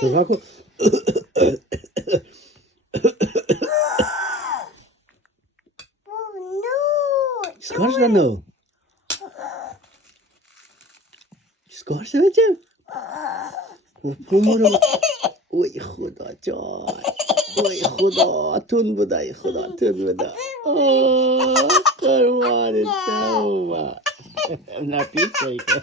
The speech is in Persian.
Srako. Skorste nou. Skorste met je? Kom maar. Oei, خدا جان. اوی خدا تون بوده خدا تون بوده قربان تو نفیسه که